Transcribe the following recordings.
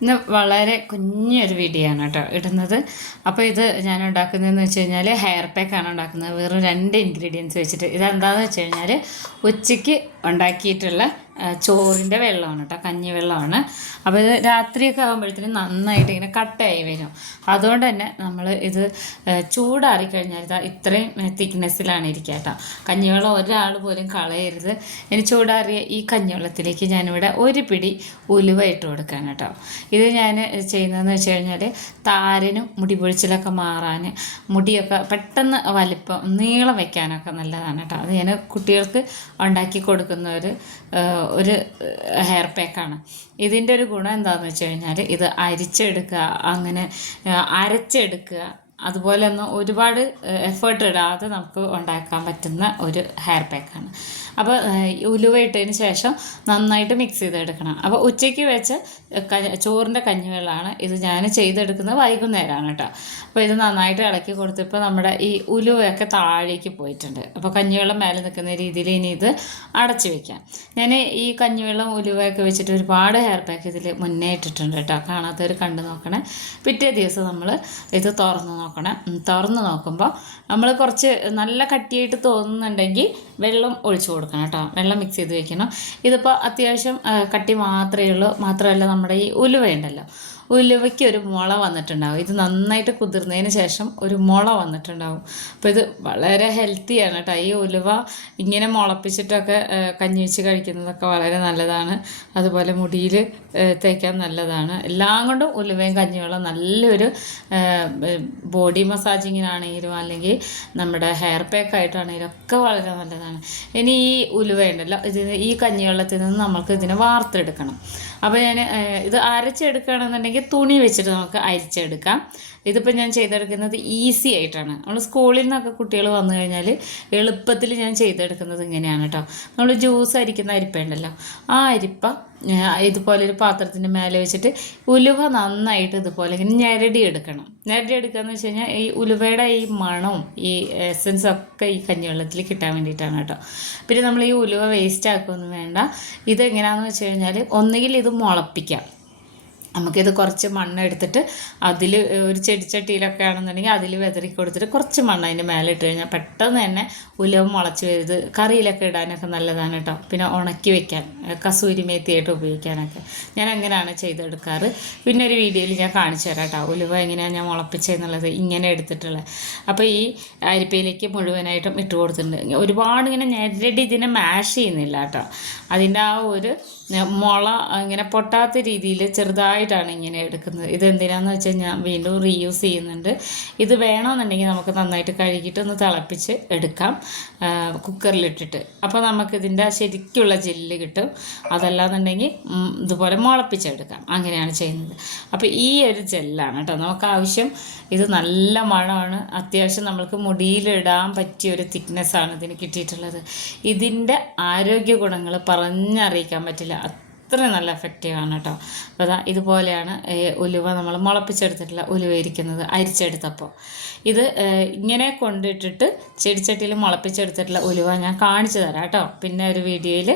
ഇന്ന് വളരെ കുഞ്ഞൊരു വീഡിയോ ആണ് കേട്ടോ ഇടുന്നത്. അപ്പോൾ ഇത് ഞാൻ ഉണ്ടാക്കുന്നതെന്ന് വെച്ച് കഴിഞ്ഞാൽ ഹെയർ പാക്കാണ് ഉണ്ടാക്കുന്നത്. വെറും 2 ഇൻഗ്രീഡിയൻസ് വെച്ചിട്ട്. ഇതെന്താണെന്ന് വെച്ച് കഴിഞ്ഞാൽ ഉച്ചയ്ക്ക് ഉണ്ടാക്കിയിട്ടുള്ള ചോറിൻ്റെ വെള്ളമാണ് കേട്ടോ, കഞ്ഞി വെള്ളമാണ്. അപ്പോൾ ഇത് രാത്രിയൊക്കെ ആകുമ്പോഴത്തേനും നന്നായിട്ട് ഇങ്ങനെ കട്ടയായി വരും. അതുകൊണ്ട് തന്നെ നമ്മൾ ഇത് ചൂടാറിക്കഴിഞ്ഞാൽ ഇത്രയും തിക്നെസ്സിലാണ് ഇരിക്കുക കേട്ടോ. കഞ്ഞിവെള്ളം ഒരാൾ പോലും കളയരുത്. ഇനി ചൂടാറിയ ഈ കഞ്ഞിവെള്ളത്തിലേക്ക് ഞാനിവിടെ ഒരു പിടി ഉലുവ ഇട്ട് കൊടുക്കാൻ കേട്ടോ. ഇത് ഞാൻ ചെയ്യുന്നതെന്ന് വെച്ച് കഴിഞ്ഞാൽ താരനും മുടി പൊഴിച്ചിലൊക്കെ മാറാൻ, മുടിയൊക്കെ പെട്ടെന്ന് വലിപ്പം നീളം വയ്ക്കാനൊക്കെ നല്ലതാണ് കേട്ടോ. അത് ഞാൻ കുട്ടികൾക്ക് ഉണ്ടാക്കി കൊടുക്കുന്ന ഒരു ഹെയർ പാക്കാണ്. ഇതിൻ്റെ ഒരു ഗുണം എന്താണെന്ന് വെച്ച് കഴിഞ്ഞാൽ ഇത് അരിച്ചെടുക്കുക, അങ്ങനെ അരച്ചെടുക്കുക, അതുപോലെ ഒന്നും ഒരുപാട് എഫേർട്ട് ഇടാതെ നമുക്ക് ഉണ്ടാക്കാൻ പറ്റുന്ന ഒരു ഹെയർ പാക്കാണ്. അപ്പോൾ ഉലുവ ഇട്ടതിന് ശേഷം നന്നായിട്ട് മിക്സ് ചെയ്തെടുക്കണം. അപ്പോൾ ഉച്ചയ്ക്ക് വെച്ച ചോറിൻ്റെ കഞ്ഞിവെള്ളമാണ് ഇത് ഞാൻ ചെയ്തെടുക്കുന്നത് വൈകുന്നേരമാണ് കേട്ടോ. അപ്പോൾ ഇത് നന്നായിട്ട് ഇളക്കി കൊടുത്തപ്പോൾ നമ്മുടെ ഈ ഉലുവയൊക്കെ താഴേക്ക് പോയിട്ടുണ്ട്. അപ്പോൾ കഞ്ഞിവെള്ളം മേലെ നിൽക്കുന്ന രീതിയിൽ ഇനി ഇത് അടച്ചു വയ്ക്കാം. ഞാൻ ഈ കഞ്ഞിവെള്ളം ഉലുവയൊക്കെ വെച്ചിട്ട് ഒരുപാട് ഹെയർ പാക്ക് ഇതിൽ മുന്നേ ഇട്ടിട്ടുണ്ട് കേട്ടോ. കാണാത്തവർ കണ്ടു നോക്കണേ. പിറ്റേ ദിവസം നമ്മൾ ഇത് തുറന്ന് നോക്കുമ്പോൾ നമ്മൾ കുറച്ച് നല്ല കട്ടിയായിട്ട് തോന്നുന്നുണ്ടെങ്കിൽ വെള്ളം ഒഴിച്ചു കൊടുക്കണം കേട്ടോ. വെള്ളം മിക്സ് ചെയ്ത് വെക്കണം. ഇതിപ്പോൾ അത്യാവശ്യം കട്ടി മാത്രമേ ഉള്ളൂ. മാത്രമല്ല നമ്മുടെ ഈ ഉലുവയുണ്ടല്ലോ, ഉലുവയ്ക്ക് ഒരു മുള വന്നിട്ടുണ്ടാവും. ഇത് നന്നായിട്ട് കുതിർന്നതിന് ശേഷം ഒരു മുള വന്നിട്ടുണ്ടാവും. അപ്പോൾ ഇത് വളരെ ഹെൽത്തിയാണ് കേട്ടോ. ഈ ഉലുവ ഇങ്ങനെ മുളപ്പിച്ചിട്ടൊക്കെ കഞ്ഞി വെച്ച് കഴിക്കുന്നതൊക്കെ വളരെ നല്ലതാണ്. അതുപോലെ മുടിയിൽ തേക്കാൻ നല്ലതാണ്. എല്ലാം കൊണ്ടും ഉലുവയും കഞ്ഞിവെള്ളം നല്ലൊരു ബോഡി മസാജിങ്ങിനാണെങ്കിലും അല്ലെങ്കിൽ നമ്മുടെ ഹെയർ പാക്കായിട്ടാണെങ്കിലും ഒക്കെ വളരെ നല്ലതാണ്. ഇനി ഈ ഉലുവയുണ്ടല്ലോ, ഈ കഞ്ഞിവെള്ളത്തിൽ നിന്ന് നമുക്ക് ഇതിനെ വാർത്തെടുക്കണം. അപ്പോൾ ഞാൻ ഇത് അരച്ചെടുക്കുകയാണെന്നുണ്ടെങ്കിൽ തുണി വെച്ചിട്ട് നമുക്ക് അരിച്ചെടുക്കാം. ഇതിപ്പോൾ ഞാൻ ചെയ്തെടുക്കുന്നത് ഈസി ആയിട്ടാണ്. നമ്മൾ സ്കൂളിൽ നിന്നൊക്കെ കുട്ടികൾ വന്നു കഴിഞ്ഞാൽ എളുപ്പത്തിൽ ഞാൻ ചെയ്തെടുക്കുന്നത് ഇങ്ങനെയാണ് കേട്ടോ. നമ്മൾ ജ്യൂസ് അരിക്കുന്ന അരിപ്പയുണ്ടല്ലോ, ആ അരിപ്പ ഇതുപോലെ ഒരു പാത്രത്തിൻ്റെ മേലെ വെച്ചിട്ട് ഉലുവ നന്നായിട്ട് ഇതുപോലെ ഇങ്ങനെ ഞെരടി എടുക്കണം. ഞെരടി എടുക്കുകയെന്ന് വെച്ച് കഴിഞ്ഞാൽ ഈ ഉലുവയുടെ ഈ മണവും ഈ എസൻസും ഒക്കെ ഈ കഞ്ഞിവെള്ളത്തിൽ കിട്ടാൻ വേണ്ടിയിട്ടാണ് കേട്ടോ. പിന്നെ നമ്മൾ ഈ ഉലുവ വേസ്റ്റ് ആക്കുകയൊന്നും വേണ്ട. ഇതെങ്ങനെയാണെന്ന് വെച്ച് കഴിഞ്ഞാൽ ഒന്നുകിൽ ഇത് മുളപ്പിക്കാം. നമുക്കിത് കുറച്ച് മണ്ണ് എടുത്തിട്ട് അതിൽ ഒരു ചെടിച്ചട്ടിയിലൊക്കെ ആണെന്നുണ്ടെങ്കിൽ അതിൽ വെതറി കൊടുത്തിട്ട് കുറച്ച് മണ്ണ് അതിൻ്റെ മേലെ ഇട്ട് കഴിഞ്ഞാൽ പെട്ടെന്ന് തന്നെ ഉലുവ മുളച്ച് വരുത്. കറിയിലൊക്കെ ഇടാനൊക്കെ നല്ലതാണ് കേട്ടോ. പിന്നെ ഉണക്കി വെക്കാൻ, കസൂരി മേത്തിയായിട്ട് ഉപയോഗിക്കാനൊക്കെ ഞാൻ അങ്ങനെയാണ് ചെയ്തെടുക്കാറ്. പിന്നെ ഒരു വീഡിയോയിൽ ഞാൻ കാണിച്ചു തരാം കേട്ടോ ഉലുവ എങ്ങനെയാണ് ഞാൻ മുളപ്പിച്ചതെന്നുള്ളത്, ഇങ്ങനെ എടുത്തിട്ടുള്ളത്. അപ്പോൾ ഈ അരിപ്പയിലേക്ക് മുഴുവനായിട്ടും ഇട്ട് കൊടുത്തിട്ടുണ്ട്. ഒരുപാട് ഇങ്ങനെ ഞെരടി ഇതിനെ മാഷ് ചെയ്യുന്നില്ല കേട്ടോ. അതിൻ്റെ ആ ഒരു മുള ഇങ്ങനെ പൊട്ടാത്ത രീതിയിൽ ചെറുതായിട്ടാണ് ഇങ്ങനെ എടുക്കുന്നത്. ഇതെന്തിനാന്ന് വെച്ചാൽ ഞാൻ വീണ്ടും റീയൂസ് ചെയ്യുന്നുണ്ട്. ഇത് വേണമെന്നുണ്ടെങ്കിൽ നമുക്ക് നന്നായിട്ട് കഴുകിയിട്ട് ഒന്ന് തിളപ്പിച്ച് എടുക്കാം കുക്കറിലിട്ടിട്ട്. അപ്പോൾ നമുക്കിതിൻ്റെ ശരിക്കുള്ള ജെല്ല് കിട്ടും. അതല്ലാന്നുണ്ടെങ്കിൽ ഇതുപോലെ മുളപ്പിച്ചെടുക്കാം. അങ്ങനെയാണ് ചെയ്യുന്നത്. അപ്പോൾ ഈ ഒരു ജെല്ലാണ് കേട്ടോ നമുക്ക് ആവശ്യം. ഇത് നല്ല മണമാണ്. അത്യാവശ്യം നമ്മൾക്ക് മുടിയിലിടാൻ പറ്റിയ ഒരു തിക്നെസ്സാണ് ഇതിന് കിട്ടിയിട്ടുള്ളത്. ഇതിൻ്റെ ആരോഗ്യ ഗുണങ്ങൾ പറഞ്ഞറിയിക്കാൻ പറ്റില്ല, അത്ര നല്ല എഫക്റ്റീവാണ് കേട്ടോ. അപ്പോൾ അതാ ഇതുപോലെയാണ് ഉലുവ നമ്മൾ മുളപ്പിച്ചെടുത്തിട്ടുള്ള ഉലുവ ഇരിക്കുന്നത് അരിച്ചെടുത്തപ്പോൾ. ഇത് ഇങ്ങനെ കൊണ്ടിട്ടിട്ട് ചെടിച്ചട്ടിയിൽ മുളപ്പിച്ചെടുത്തിട്ടുള്ള ഉലുവ ഞാൻ കാണിച്ചു തരാം കേട്ടോ പിന്നെ ഒരു വീഡിയോയിൽ.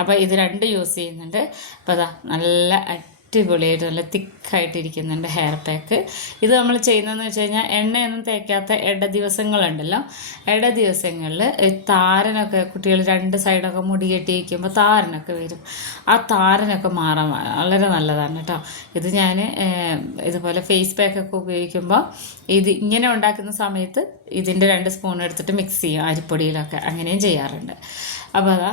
അപ്പോൾ ഇത് 2 യൂസ് ചെയ്യുന്നുണ്ട്. അപ്പോൾ അതാ നല്ല അടിപൊളിയായിട്ട് നല്ല തിക്കായിട്ടിരിക്കുന്നുണ്ട് ഹെയർ പാക്ക്. ഇത് നമ്മൾ ചെയ്യുന്നതെന്ന് വെച്ച് കഴിഞ്ഞാൽ എണ്ണയൊന്നും തേക്കാത്ത ഇട ദിവസങ്ങളുണ്ടല്ലോ, ഇട ദിവസങ്ങളിൽ താരനൊക്കെ കുട്ടികൾ 2 സൈഡൊക്കെ മുടി കെട്ടി വയ്ക്കുമ്പോൾ താരനൊക്കെ വരും. ആ താരനൊക്കെ മാറാൻ വളരെ നല്ലതാണ് കേട്ടോ. ഇത് ഞാൻ ഇതുപോലെ ഫേസ് പാക്കൊക്കെ ഉപയോഗിക്കുമ്പോൾ ഇത് ഇങ്ങനെ ഉണ്ടാക്കുന്ന സമയത്ത് ഇതിൻ്റെ 2 സ്പൂൺ എടുത്തിട്ട് മിക്സ് ചെയ്യും അരിപ്പൊടിയിലൊക്കെ, അങ്ങനെയും ചെയ്യാറുണ്ട്. അപ്പോൾ അതാ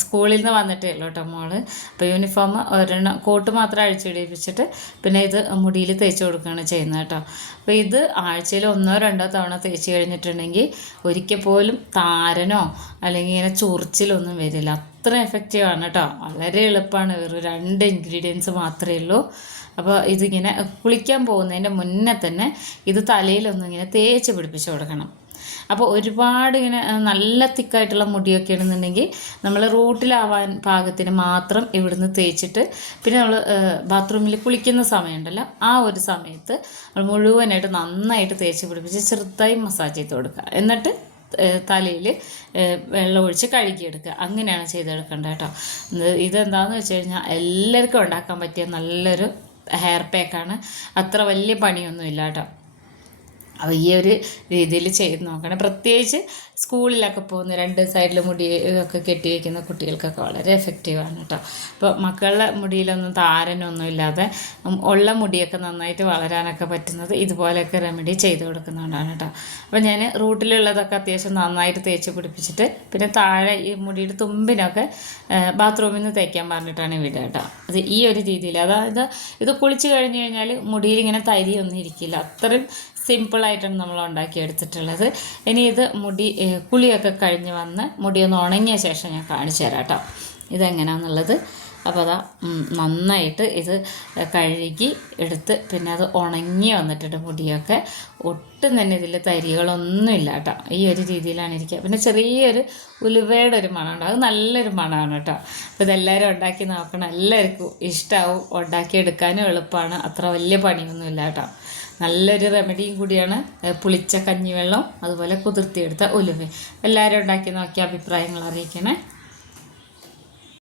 സ്കൂളിൽ നിന്ന് വന്നിട്ടേ ഉള്ളൂ കേട്ടോ മോള്. അപ്പോൾ യൂണിഫോം കോട്ട് മാത്രം അഴിച്ചിടിപ്പിച്ചിട്ട് പിന്നെ ഇത് മുടിയിൽ തേച്ച് കൊടുക്കുകയാണ് ചെയ്യുന്നത് കേട്ടോ. അപ്പോൾ ഇത് ആഴ്ചയിൽ 1-2 തവണ തേച്ച് കഴിഞ്ഞിട്ടുണ്ടെങ്കിൽ ഒരിക്കൽ പോലും താരനോ അല്ലെങ്കിൽ ഇങ്ങനെ ചൊറിച്ചിലൊന്നും വരില്ല. അത്ര എഫക്റ്റീവാണ് കേട്ടോ. വളരെ എളുപ്പമാണ്. വെറും 2 ഇൻഗ്രീഡിയൻസ് മാത്രമേ ഉള്ളൂ. അപ്പോൾ ഇതിങ്ങനെ കുളിക്കാൻ പോകുന്നതിൻ്റെ മുന്നേ തന്നെ ഇത് തലയിലൊന്നും ഇങ്ങനെ തേച്ച് പിടിപ്പിച്ച് കൊടുക്കണം. അപ്പോൾ ഒരുപാട് ഇങ്ങനെ നല്ല തിക്കായിട്ടുള്ള മുടിയൊക്കെ ഇടുന്നുണ്ടെങ്കിൽ നമ്മൾ റൂട്ടിലാവാൻ പാകത്തിന് മാത്രം ഇവിടുന്ന് തേച്ചിട്ട് പിന്നെ നമ്മൾ ബാത്റൂമിൽ കുളിക്കുന്ന സമയമുണ്ടല്ലോ, ആ ഒരു സമയത്ത് നമ്മൾ മുഴുവനായിട്ട് നന്നായിട്ട് തേച്ച് പിടിപ്പിച്ച് ചെറുതായി മസാജ് ചെയ്ത് കൊടുക്കുക. എന്നിട്ട് തലയിൽ വെള്ളം ഒഴിച്ച് കഴുകിയെടുക്കുക. അങ്ങനെയാണ് ചെയ്തെടുക്കേണ്ടത് കേട്ടോ. ഇതെന്താണെന്ന് വെച്ച് കഴിഞ്ഞാൽ എല്ലാവർക്കും ഉണ്ടാക്കാൻ പറ്റിയ നല്ലൊരു ഹെയർ പാക്കാണ്. അത്ര വലിയ പണിയൊന്നുമില്ല കേട്ടോ. അപ്പോൾ ഈ ഒരു രീതിയിൽ ചെയ്ത് നോക്കണം. പ്രത്യേകിച്ച് സ്കൂളിലൊക്കെ പോകുന്ന 2 സൈഡിൽ മുടി ഒക്കെ കെട്ടി വയ്ക്കുന്ന കുട്ടികൾക്കൊക്കെ വളരെ എഫക്റ്റീവാണ് കേട്ടോ. അപ്പോൾ മക്കളുടെ മുടിയിലൊന്നും താരനൊന്നും ഇല്ലാതെ ഉള്ള മുടിയൊക്കെ നന്നായിട്ട് വളരാനൊക്കെ പറ്റുന്നത് ഇതുപോലെയൊക്കെ റെമഡി ചെയ്ത് കൊടുക്കുന്നതുകൊണ്ടാണ് കേട്ടോ. അപ്പോൾ ഞാൻ റൂട്ടിലുള്ളതൊക്കെ അത്യാവശ്യം നന്നായിട്ട് തേച്ച് പിടിപ്പിച്ചിട്ട് പിന്നെ താഴെ ഈ മുടിയുടെ തുമ്പിനൊക്കെ ബാത്റൂമിൽ നിന്ന് തേക്കാൻ പറഞ്ഞിട്ടാണ് വിടുക കേട്ടോ. അത് ഈ ഒരു രീതിയിൽ, അതായത് ഇത് കുളിച്ച് കഴിഞ്ഞ് കഴിഞ്ഞാൽ മുടിയിൽ ഇങ്ങനെ തരിയൊന്നും ഇരിക്കില്ല. അത്രയും സിമ്പിളായിട്ടാണ് നമ്മൾ ഉണ്ടാക്കിയെടുത്തിട്ടുള്ളത്. ഇനി ഇത് കുളിയൊക്കെ കഴിഞ്ഞ് വന്ന് മുടിയൊന്ന് ഉണങ്ങിയ ശേഷം ഞാൻ കാണിച്ചു തരാം കേട്ടോ ഇതെങ്ങനെയാണെന്നുള്ളത്. അപ്പോൾ അതാ നന്നായിട്ട് ഇത് കഴുകി എടുത്ത് പിന്നെ അത് ഉണങ്ങി വന്നിട്ടുണ്ട് മുടിയൊക്കെ. ഒട്ടും തന്നെ ഇതിൽ തരികളൊന്നുമില്ല കേട്ടോ. ഈ ഒരു രീതിയിലാണ് ഇരിക്കുക. പിന്നെ ചെറിയൊരു ഉലുവയുടെ ഒരു മണമുണ്ട്, അത് നല്ലൊരു മണമാണ് കേട്ടോ. അപ്പോൾ ഇതെല്ലാവരും ഉണ്ടാക്കി നോക്കണം, എല്ലാവർക്കും ഇഷ്ടമാവും. ഉണ്ടാക്കിയെടുക്കാനും എളുപ്പമാണ്, അത്ര വലിയ പണിയൊന്നുമില്ല കേട്ടോ. നല്ലൊരു റെമഡിയും കൂടിയാണ്. പുളിച്ച കഞ്ഞിവെള്ളം അതുപോലെ കുതിർത്തിയെടുത്ത ഉലുവ. എല്ലാവരും ഉണ്ടാക്കി നോക്കിയ അഭിപ്രായങ്ങൾ അറിയിക്കണേ.